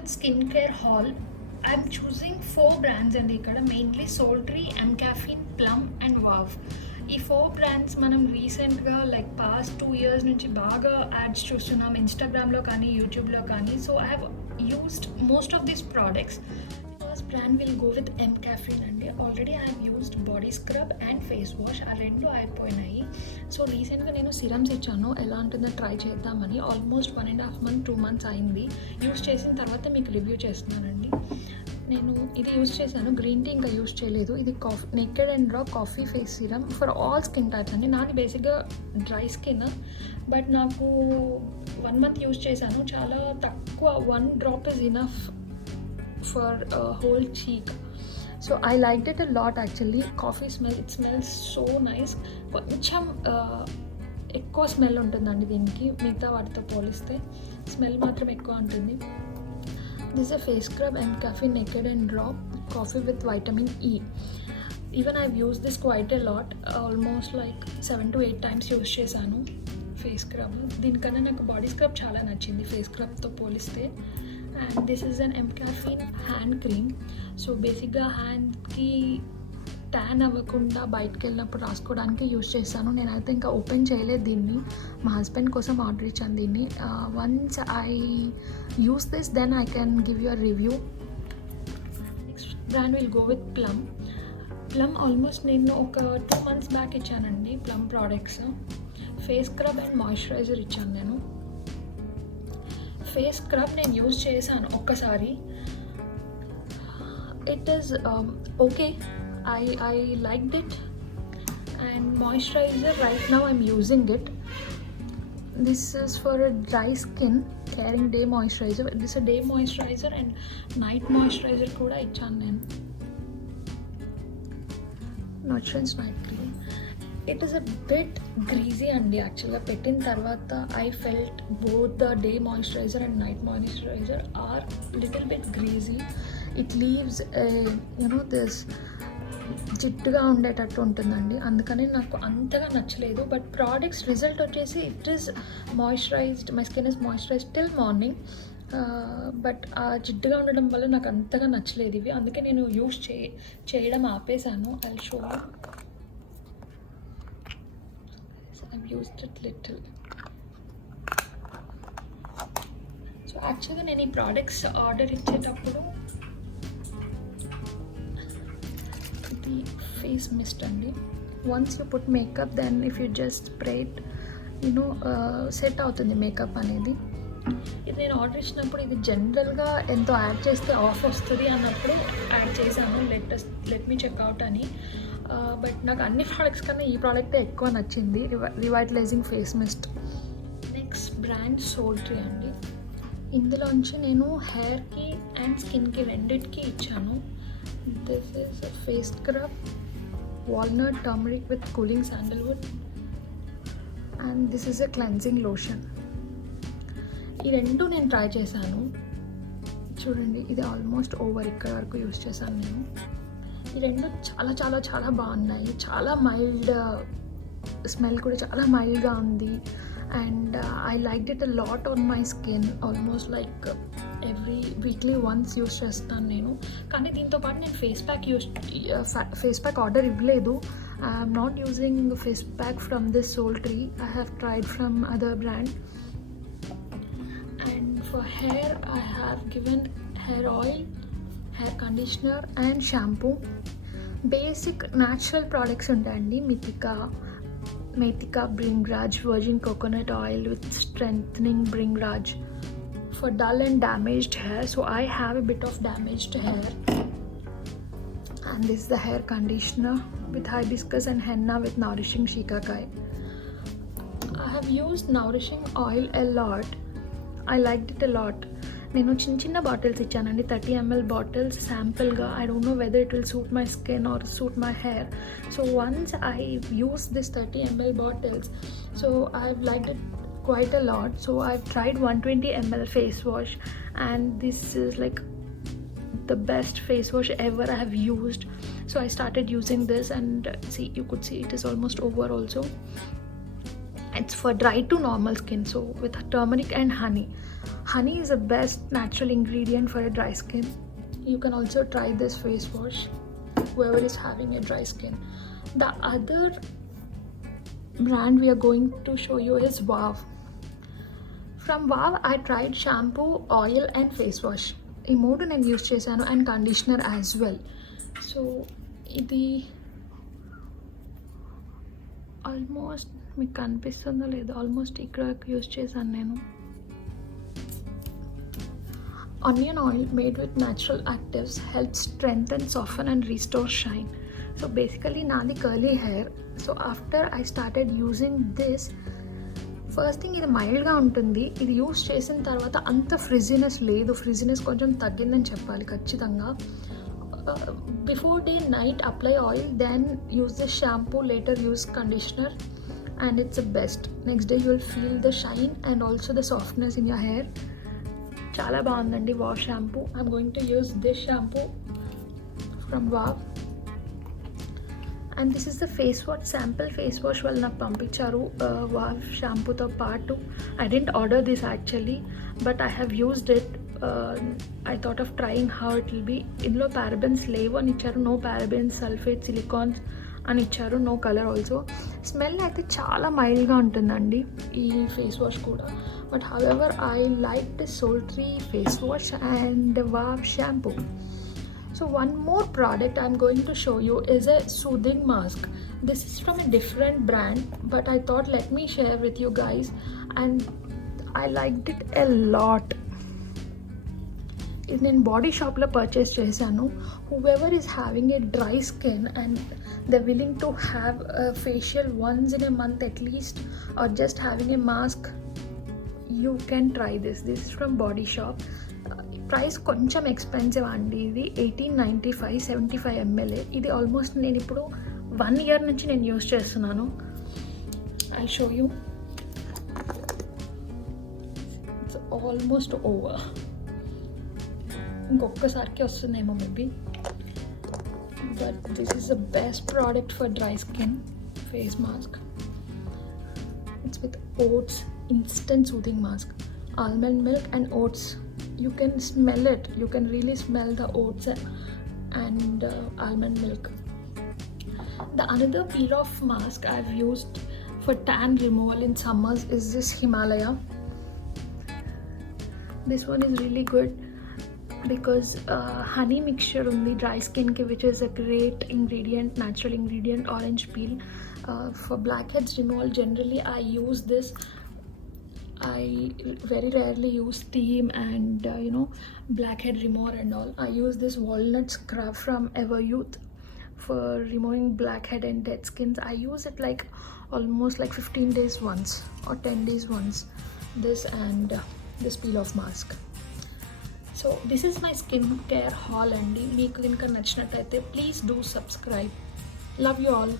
with skincare haul. I'm choosing 4 brands అండి ఇక్కడ మెయిన్లీ సోల్ట్రీ, ఎంకాఫిన్, ప్లమ్ అండ్ వావ్. ఈ 4 బ్రాండ్స్ మనం రీసెంట్గా లైక్ పాస్ట్ 2 years నుంచి బాగా యాడ్స్ చూస్తున్నాం ఇన్స్టాగ్రామ్లో కానీ యూట్యూబ్లో కానీ. So I have used most of these products. First brand will go with mCaffeine అండి. Already I have used body scrub and face wash, ఆ రెండు అయిపోయినాయి. సో రీసెంట్గా నేను సిరమ్స్ ఇచ్చాను, ఎలా ఉంటుందో ట్రై చేద్దామని. ఆల్మోస్ట్ 1.5 months 2 months అయింది. యూస్ చేసిన తర్వాత మీకు రివ్యూ చేస్తున్నానండి. నేను ఇది యూస్ చేశాను, గ్రీన్ టీ ఇంకా యూస్ చేయలేదు. ఇది నేకెడ్ అండ్ రా coffee face serum for all skin types అండి. నాది బేసిక్గా డ్రై స్కిన్, బట్ నాకు 1 month యూస్ చేశాను. చాలా తక్కువ, 1 drop is enough for a whole cheek. So I liked it a lot actually. Coffee smell, it smells so nice. కొంచెం ఎక్కువ స్మెల్ ఉంటుందండి దీనికి, మిగతా వాటితో పోలిస్తే స్మెల్ మాత్రం ఎక్కువ ఉంటుంది. This a face scrub and caffeine naked and raw coffee with vitamin E. Even I've used this quite a lot, almost like 7 to 8 times use చేశాను ఫేస్ స్క్రబ్. దీనికన్నా నాకు బాడీ స్క్రబ్ చాలా నచ్చింది ఫేస్ స్క్రబ్తో పోలిస్తే. And this is an mCaffeine hand cream. So బేసిక్గా హ్యాండ్కి ట్యాన్ అవ్వకుండా బయటకు వెళ్ళినప్పుడు రాసుకోవడానికి యూస్ చేశాను. నేనైతే ఇంకా ఓపెన్ చేయలేదు దీన్ని, మా హస్బెండ్ కోసం ఆర్డర్ ఇచ్చాను దీన్ని. Once I use this then I can give you a review. Next brand will go with Plum. Plum almost నేను ఒక 2 months బ్యాక్ ఇచ్చానండి Plum products. Face scrub and moisturiser ఇచ్చాను నేను. ఫేస్ స్క్రబ్ నేను యూజ్ చేశాను ఒక్కసారి. It is okay, I liked it. And moisturiser right now I'm using it. This is for dry skin caring day moisturiser. This day moisturiser and night moisturiser కూడా ఇచ్చాను నేను. Nutrin's night cream. It is a bit greasy అండి యాక్చువల్గా. పెట్టిన తర్వాత I felt both the day moisturiser and night moisturiser are little bit greasy. It leaves this జిడ్డుగా ఉండేటట్టు ఉంటుందండి, అందుకని నాకు అంతగా నచ్చలేదు. బట్ ప్రోడక్ట్స్ రిజల్ట్ వచ్చేసి it is moisturised, my skin is moisturised till morning. But ఆ జిడ్డుగా ఉండడం వల్ల నాకు అంతగా నచ్చలేదు ఇవి, అందుకే నేను యూస్ చేయడం ఆపేసాను. I show I've used it little. So యాక్చువల్గా నేను ఈ ప్రోడక్ట్స్ ఆర్డర్ ఇచ్చేటప్పుడు ఇది ఫేస్ మిస్ట్ అండి. Once you put makeup then if you just spray it set అవుతుంది మేకప్ అనేది. ఇది నేను ఆర్డర్ ఇచ్చినప్పుడు ఇది జనరల్గా ఎంతో యాడ్ చేస్తే ఆఫ్ వస్తుంది అన్నప్పుడు యాడ్ చేశాను, లెట్ మీ చెక్అవుట్ అని. బట్ నాకు అన్ని ప్రోడక్ట్స్ కన్నా ఈ ప్రోడక్టే ఎక్కువ నచ్చింది, రివైటలైజింగ్ ఫేస్ మిస్ట్. నెక్స్ట్ బ్రాండ్ సోల్ట్రీ అండి. ఇందులోంచి నేను హెయిర్కి అండ్ స్కిన్కి రెండిటికి ఇచ్చాను. This is face scrub walnut turmeric with cooling sandalwood and this is a cleansing lotion. ఈ రెండు నేను ట్రై చేశాను. చూడండి, ఇది ఆల్మోస్ట్ ఓవర్ ఇక్కడ వరకు యూస్ చేశాను నేను. ఈ రెండు చాలా చాలా చాలా బాగున్నాయి. చాలా మైల్డ్ స్మెల్ కూడా చాలా మైల్డ్గా ఉంది. And I like it a lot on my skin. Almost like every weekly once use చేస్తాను నేను. కానీ దీంతో పాటు నేను ఫేస్ ప్యాక్ ఆర్డర్ ఇవ్వలేదు. I'm not using face pack from this SoulTree. I have tried from other brand. And for hair I have given hair oil, hair conditioner and shampoo. Basic natural products ఉంటాయండి. మెతికా Bringraj virgin coconut oil with strengthening Bringraj for dull and damaged hair. So I have a bit of damaged hair. And this is the hair conditioner with hibiscus and henna with nourishing shikakai. I have used nourishing oil a lot. I liked it a lot. నేను చిన్న బాటిల్స్ ఇచ్చానండి, 30 ml bottles శాంపుల్గా. I don't know whether it will suit my skin or suit my hair. So once I use this 30 ml bottles, so I liked it quite a lot. So I've tried 120 ml face wash and this is like the best face wash ever I have used. So I started using this and see, you could see it is almost over also. It's for dry to normal skin, so with turmeric and honey. Honey is the best natural ingredient for a dry skin. You can also try this face wash, whoever is having a dry skin. The other brand we are going to show you is Vav. From Vav I tried shampoo, oil and face wash. ఈ మూడు నేను యూస్ చేశాను and conditioner as well. So ఇది ఆల్మోస్ట్ మీకు కనిపిస్తుందో లేదో, ఆల్మోస్ట్ ఇక్కడ యూస్ చేశాను నేను. Onion oil made with natural actives helps strengthen, soften and restore shine. So basically naadi curly hair. So after I started using this, first thing ఇది మైల్డ్గా ఉంటుంది. ఇది యూస్ చేసిన తర్వాత అంత ఫ్రిజీనెస్ లేదు, ఫ్రిజీనెస్ కొంచెం తగ్గిందని చెప్పాలి ఖచ్చితంగా. Before day night apply oil, then use this shampoo, later use conditioner and it's best. Next day you will feel the shine and also the softness in your hair. చాలా బాగుందండి Wow shampoo. I'm going to use this shampoo from Wow. And this is the face wash, sample face wash వాళ్ళు నాకు పంపించారు Wow షాంపూతో పాటు. I didn't order this actually, but I have used it. I thought of trying how it will be. ఇందులో parabens లేవు అని ఇచ్చారు, no parabens, sulphate, silicones అని ఇచ్చారు, నో కలర్ ఆల్సో. స్మెల్ అయితే చాలా మైల్డ్గా ఉంటుందండి ఈ ఫేస్ వాష్ కూడా. But however I like this SoulTree face wash and wow shampoo. So one more product I'm going to show you is a soothing mask. This is from a different brand, but I thought let me share with you guys, and I liked it a lot. ఇది నేను బాడీ షాప్లో పర్చేస్ చేశాను. whoever is having a dry skin and they're willing to have a facial once in a month at least, or just having a mask, you can try this. This is from Body Shop. Price కొంచెం ఎక్స్పెన్సివ్ అండి. ఇది 1895, 75 ml. ఇది ఆల్మోస్ట్ నేను ఇప్పుడు 1 year నుంచి నేను use చేస్తున్నాను. I show you. It's almost over. ఇంకొక్కసారికి వస్తుందేమో maybe. But this is the best product for dry skin face mask. It's with oats, instant soothing mask, almond milk and oats. You can smell it, you can really smell the oats and almond milk. The another peel off mask I've used for tan removal in summers is this Himalaya. This one is really good because honey mixture undi dry skin ki, which is a great ingredient, natural ingredient. Orange peel for blackheads removal, generally I use this. I very rarely use steam and blackhead remover and all. I use this walnut scrub from Everyuth for removing blackhead and dead skins. I use it like almost like 15 days once or 10 days once, this and this peel off mask. So this is my skincare haul andi. Meeku ginka nachinataithe please do subscribe. Love you all.